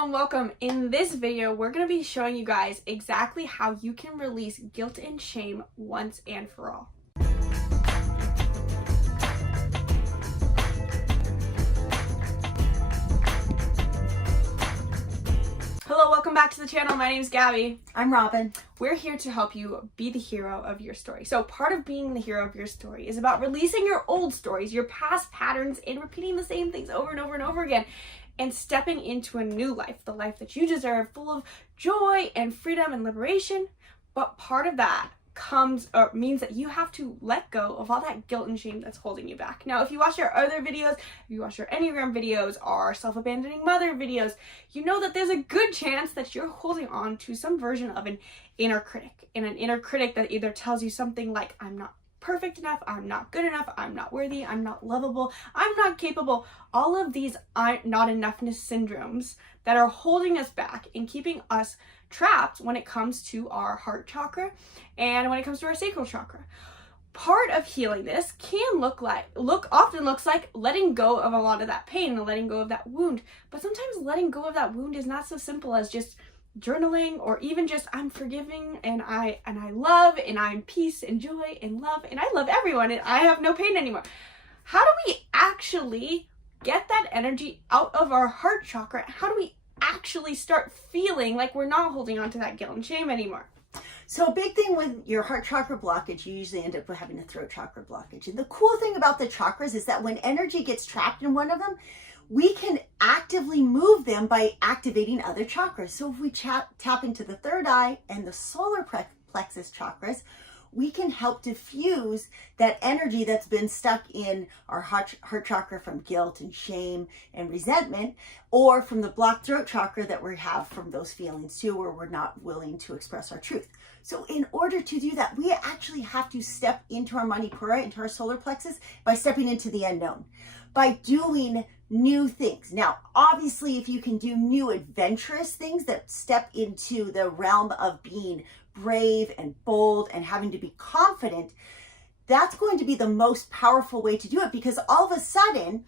Hello and welcome. In this video, we're going to be showing you guys exactly how you can release guilt and shame once and for all. Hello, welcome back to the channel. My name is Gabby. I'm Robin. We're here to help you be the hero of your story. So part of being the hero of your story is about releasing your old stories, your past patterns, and repeating the same things over and over and over again, and stepping into a new life, the life that you deserve, full of joy and freedom and liberation. But part of that means that you have to let go of all that guilt and shame that's holding you back. Now, if you watch our other videos, if you watch our Enneagram videos, our self-abandoning mother videos, you know that there's a good chance that you're holding on to some version of an inner critic, and an inner critic that either tells you something like, I'm not perfect enough, I'm not good enough, I'm not worthy, I'm not lovable, I'm not capable. All of these not enoughness syndromes that are holding us back and keeping us trapped when it comes to our heart chakra and when it comes to our sacral chakra. Part of healing this can often looks like letting go of a lot of that pain and letting go of that wound. But sometimes letting go of that wound is not so simple as just journaling, or even just I'm forgiving and I love and I'm peace and joy and love and I love everyone and I have no pain anymore. How do we actually get that energy out of our heart chakra? How do we actually start feeling like we're not holding on to that guilt and shame anymore? So a big thing with your heart chakra blockage, you usually end up with having a throat chakra blockage. And the cool thing about the chakras is that when energy gets trapped in one of them, we can actively move them by activating other chakras. So if we tap into the third eye and the solar plexus chakras, we can help diffuse that energy that's been stuck in our heart chakra from guilt and shame and resentment, or from the blocked throat chakra that we have from those feelings too, where we're not willing to express our truth. So in order to do that, we actually have to step into our Manipura, into our solar plexus, by stepping into the unknown, by doing new things. Now, obviously, if you can do new adventurous things that step into the realm of being brave and bold and having to be confident, that's going to be the most powerful way to do it, because all of a sudden,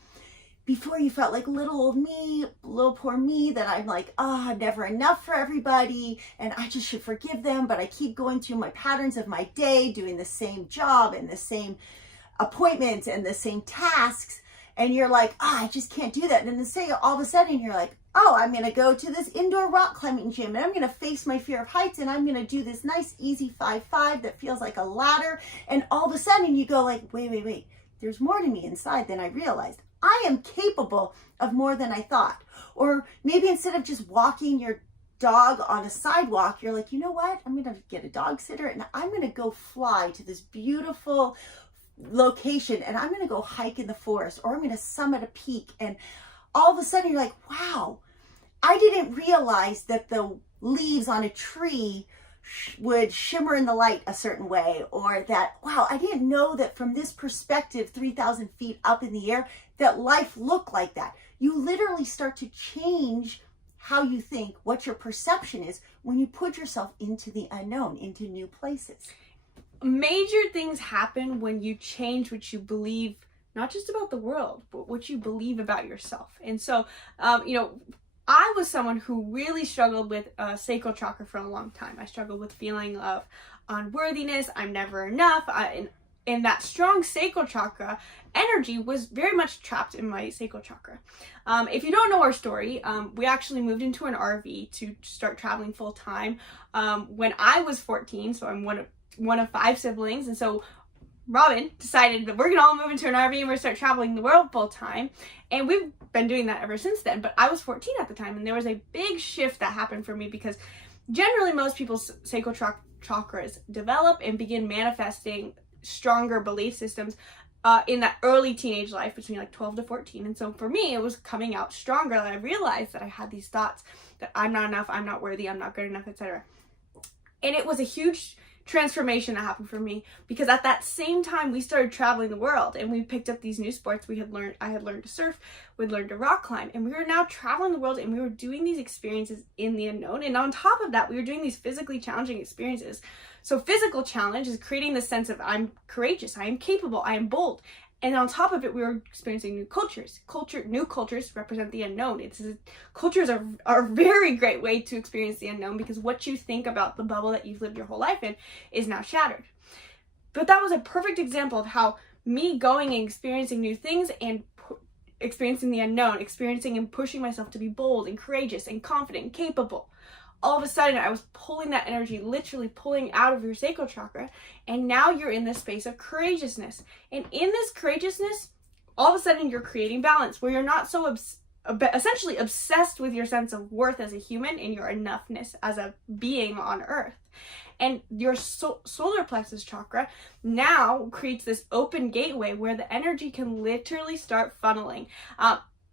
before you felt like little old me, little poor me, that I'm like, I'm never enough for everybody and I just should forgive them, but I keep going through my patterns of my day, doing the same job and the same appointments and the same tasks, and you're like, I just can't do that. And then say all of a sudden you're like, I'm going to go to this indoor rock climbing gym and I'm going to face my fear of heights and I'm going to do this nice easy 5-5 that feels like a ladder. And all of a sudden you go like, wait, there's more to me inside than I realized. I am capable of more than I thought. Or maybe instead of just walking your dog on a sidewalk, you're like, you know what? I'm going to get a dog sitter and I'm going to go fly to this beautiful location and I'm going to go hike in the forest, or I'm going to summit a peak. And all of a sudden you're like, wow, I didn't realize that the leaves on a tree would shimmer in the light a certain way, or that, wow, I didn't know that from this perspective, 3,000 feet up in the air, that life looked like that. You literally start to change how you think, what your perception is when you put yourself into the unknown, into new places. Major things happen when you change what you believe, not just about the world, but what you believe about yourself. And so, I was someone who really struggled with sacral chakra for a long time. I struggled with feeling of unworthiness, I'm never enough, and that strong sacral chakra energy was very much trapped in my sacral chakra. If you don't know our story, we actually moved into an RV to start traveling full time when I was 14, so I'm one of 5 siblings, and so Robin decided that we're gonna all move into an RV and we're gonna start traveling the world full time, and we've been doing that ever since then. But I was 14 at the time, and there was a big shift that happened for me, because generally most people's sacral chakras develop and begin manifesting stronger belief systems in that early teenage life between like 12 to 14. And so for me, it was coming out stronger that I realized that I had these thoughts that I'm not enough, I'm not worthy, I'm not good enough, etc. And it was a huge transformation that happened for me, because at that same time we started traveling the world and we picked up these new sports I had learned to surf, we'd learned to rock climb, and we were now traveling the world and we were doing these experiences in the unknown. And on top of that, we were doing these physically challenging experiences. So physical challenge is creating the sense of I'm courageous, I am capable, I am bold. And on top of it, we were experiencing new cultures. New cultures represent the unknown. Cultures are a very great way to experience the unknown, because what you think about the bubble that you've lived your whole life in is now shattered. But that was a perfect example of how me going and experiencing new things and experiencing the unknown, experiencing and pushing myself to be bold and courageous and confident and capable. All of a sudden, I was pulling that energy, literally pulling out of your sacral chakra, and now you're in this space of courageousness. And in this courageousness, all of a sudden, you're creating balance, where you're not so essentially obsessed with your sense of worth as a human and your enoughness as a being on Earth. And your solar plexus chakra now creates this open gateway where the energy can literally start funneling.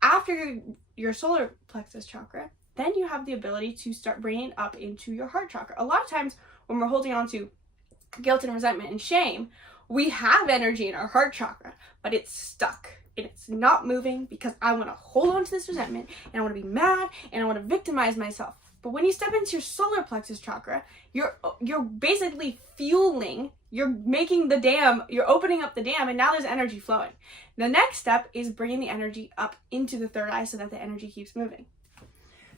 After your solar plexus chakra, then you have the ability to start bringing it up into your heart chakra. A lot of times when we're holding on to guilt and resentment and shame, we have energy in our heart chakra, but it's stuck and it's not moving because I want to hold on to this resentment and I want to be mad and I want to victimize myself. But when you step into your solar plexus chakra, you're basically fueling, you're making the dam, you're opening up the dam, and now there's energy flowing. The next step is bringing the energy up into the third eye so that the energy keeps moving.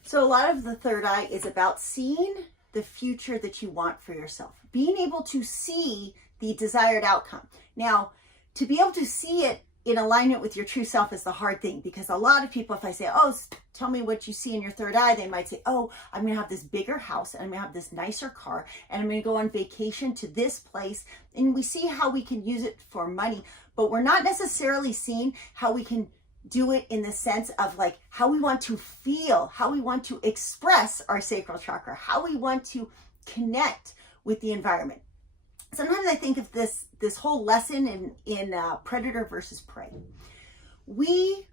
So a lot of the third eye is about seeing the future that you want for yourself, being able to see the desired outcome. Now, to be able to see it in alignment with your true self is the hard thing, because a lot of people, if I say, oh, tell me what you see in your third eye, they might say, oh, I'm going to have this bigger house and I'm going to have this nicer car and I'm going to go on vacation to this place. And we see how we can use it for money, but we're not necessarily seeing how we can do it in the sense of like how we want to feel, how we want to express our sacral chakra, how we want to connect with the environment. Sometimes I think of this whole lesson in predator versus prey. We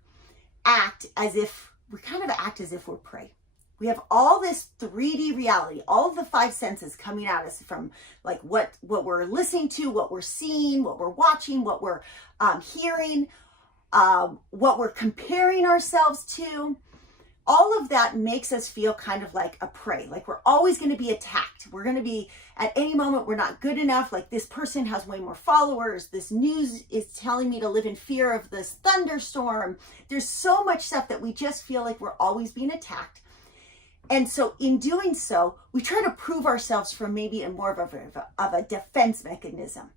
kind of act as if we're prey. We have all this 3D reality, all of the five senses coming at us from like what we're listening to, what we're seeing, what we're watching, what we're hearing, what we're comparing ourselves to. All of that makes us feel kind of like a prey, like we're always going to be attacked. We're going to be, at any moment, we're not good enough. Like this person has way more followers. This news is telling me to live in fear of this thunderstorm. There's so much stuff that we just feel like we're always being attacked. And so in doing so, we try to prove ourselves from maybe a more of a defense mechanism,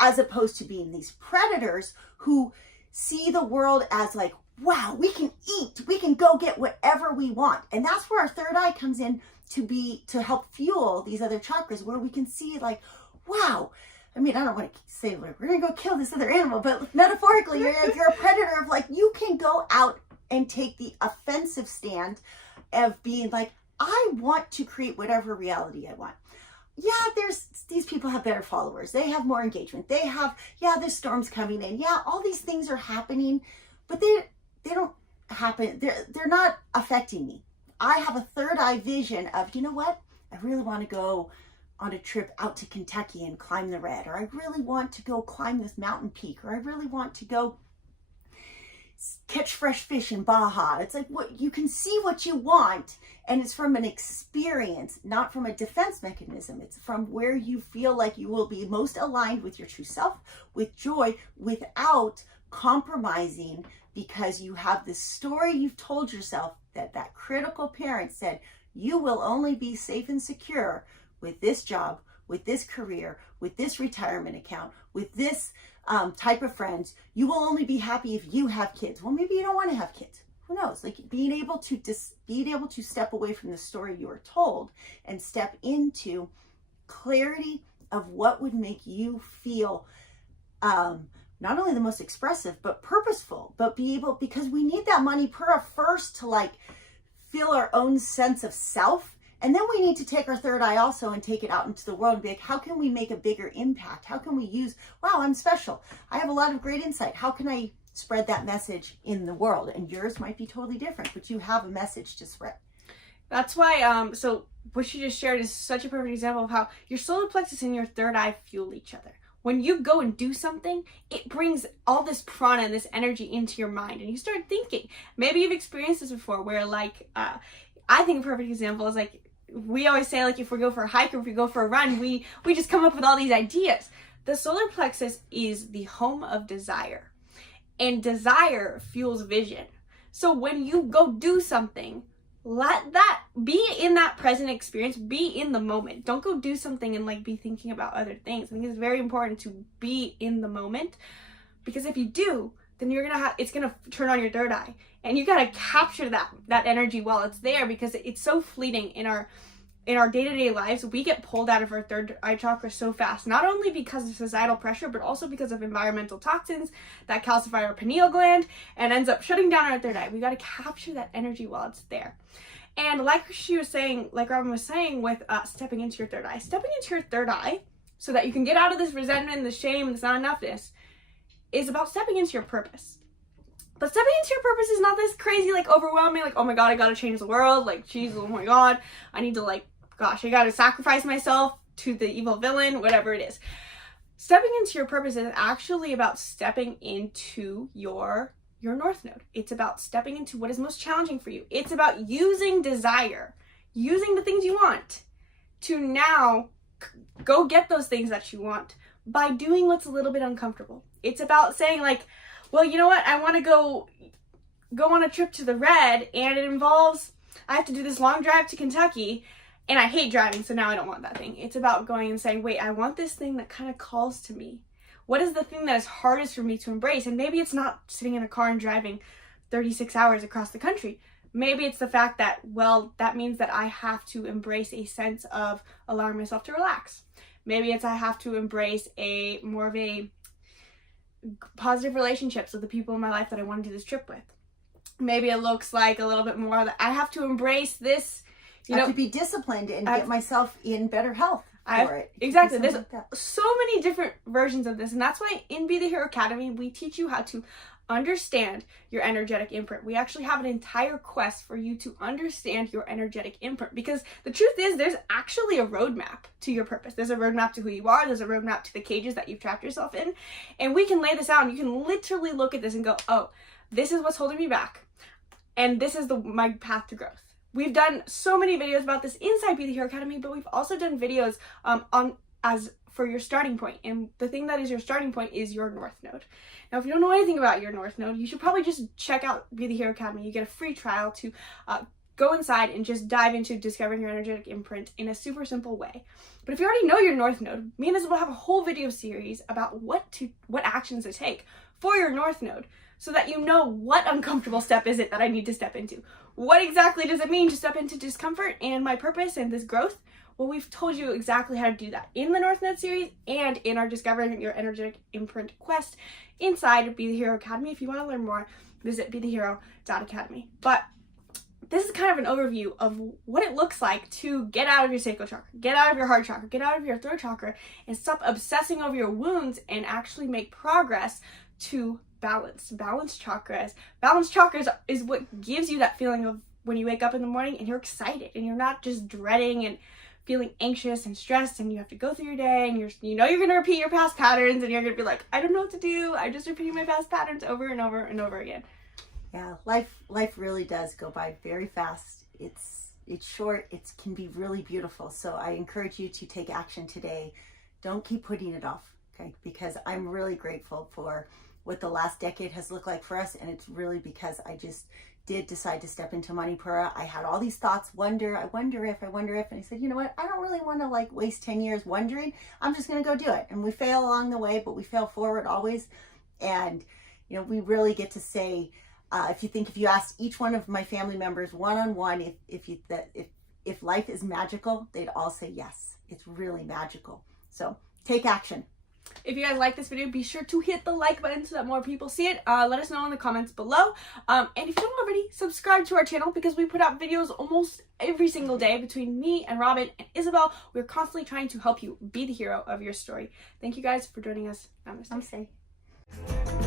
as opposed to being these predators who see the world as like, wow, we can eat, we can go get whatever we want. And that's where our third eye comes in to help fuel these other chakras, where we can see like, wow, I mean, I don't want to say like, we're going to go kill this other animal, but metaphorically, you're a predator of like, you can go out and take the offensive stand of being like, I want to create whatever reality I want. Yeah, these people have better followers. They have more engagement. They have, there's storms coming in. Yeah, all these things are happening, but they don't happen. They're not affecting me. I have a third eye vision of, you know what? I really want to go on a trip out to Kentucky and climb the Red, or I really want to go climb this mountain peak, or I really want to go catch fresh fish in Baja. It's like what you can see what you want, and it's from an experience, not from a defense mechanism. It's from where you feel like you will be most aligned with your true self, with joy, without compromising, because you have this story you've told yourself that critical parent said, you will only be safe and secure with this job, with this career, with this retirement account, with this type of friends. You will only be happy if you have kids. Well, maybe you don't want to have kids. Who knows? Like being able to step away from the story you were told and step into clarity of what would make you feel not only the most expressive, but purposeful, but because we need that money first to like feel our own sense of self. And then we need to take our third eye also and take it out into the world and be like, how can we make a bigger impact? How can we use, wow, I'm special. I have a lot of great insight. How can I spread that message in the world? And yours might be totally different, but you have a message to spread. That's why, so what you just shared is such a perfect example of how your solar plexus and your third eye fuel each other. When you go and do something, it brings all this prana and this energy into your mind, and you start thinking. Maybe you've experienced this before, where like, I think a perfect example is like, we always say like if we go for a hike or if we go for a run, we just come up with all these ideas. The solar plexus is the home of desire. And desire fuels vision. So when you go do something, let that be in that present experience, be in the moment. Don't go do something and like be thinking about other things. I think it's very important to be in the moment, because if you do, then it's gonna turn on your third eye, and you gotta capture that energy while it's there, because it's so fleeting in our day-to-day lives. We get pulled out of our third eye chakra so fast, not only because of societal pressure, but also because of environmental toxins that calcify our pineal gland and ends up shutting down our third eye. We got to capture that energy while it's there. And like she was saying, like Robin was saying, with stepping into your third eye so that you can get out of this resentment, the shame, this not enoughness, is about stepping into your purpose. But stepping into your purpose is not this crazy, like, overwhelming, like, oh my god, I gotta change the world, like, jeez, oh my god, I need to, like, gosh, I gotta sacrifice myself to the evil villain, whatever it is. Stepping into your purpose is actually about stepping into your North Node. It's about stepping into what is most challenging for you. It's about using desire, using the things you want, to now go get those things that you want by doing what's a little bit uncomfortable. It's about saying, like, well, you know what, I want to go on a trip to the Red, and it involves, I have to do this long drive to Kentucky, and I hate driving, so now I don't want that thing. It's about going and saying, wait, I want this thing that kind of calls to me. What is the thing that is hardest for me to embrace? And maybe it's not sitting in a car and driving 36 hours across the country. Maybe it's the fact that, well, that means that I have to embrace a sense of allowing myself to relax. Maybe it's I have to embrace more of a positive relationships with the people in my life that I want to do this trip with. Maybe it looks like a little bit more that I have to embrace this, I have to be disciplined and get myself in better health for it. Exactly. There's so many different versions of this, and that's why in Be the Hero Academy, we teach you how to understand your energetic imprint. We actually have an entire quest for you to understand your energetic imprint, because the truth is there's actually a roadmap to your purpose. There's a roadmap to who you are. There's a roadmap to the cages that you've trapped yourself in, and we can lay this out, and you can literally look at this and go, oh, this is what's holding me back, and this is my path to growth. We've done so many videos about this inside Be the Hero Academy, but we've also done videos for your starting point, and the thing that is your starting point is your North Node. Now, if you don't know anything about your North Node, you should probably just check out Be the Hero Academy. You get a free trial to go inside and just dive into discovering your energetic imprint in a super simple way. But if you already know your North Node, me and Isabel have a whole video series about what actions to take for your North Node, so that you know what uncomfortable step is it that I need to step into. What exactly does it mean to step into discomfort and my purpose and this growth? Well, we've told you exactly how to do that in the North Node series and in our Discovering Your Energetic Imprint quest inside Be the Hero Academy. If you want to learn more, visit bethehero.academy. But this is kind of an overview of what it looks like to get out of your sacral chakra, get out of your heart chakra, get out of your throat chakra, and stop obsessing over your wounds and actually make progress to balanced chakras. Balanced chakras is what gives you that feeling of when you wake up in the morning and you're excited and you're not just dreading and feeling anxious and stressed, and you have to go through your day and you're going to repeat your past patterns, and you're going to be like, I don't know what to do. I'm just repeating my past patterns over and over and over again. Yeah, life really does go by very fast. It's short. It can be really beautiful. So I encourage you to take action today. Don't keep putting it off, okay? Because I'm really grateful for what the last decade has looked like for us, and it's really because I just did decide to step into Manipura. I had all these thoughts, I wonder if, and I said, you know what, I don't really want to like waste 10 years wondering. I'm just going to go do it. And we fail along the way, but we fail forward always. And you know, we really get to say, if you asked each one of my family members one-on-one if life is magical, they'd all say yes, it's really magical. So take action. If you guys like this video, be sure to hit the like button so that more people see it. Let us know in the comments below. And if you don't already, subscribe to our channel, because we put out videos almost every single day between me and Robin and Isabel. We're constantly trying to help you be the hero of your story. Thank you guys for joining us. Namaste. Namaste.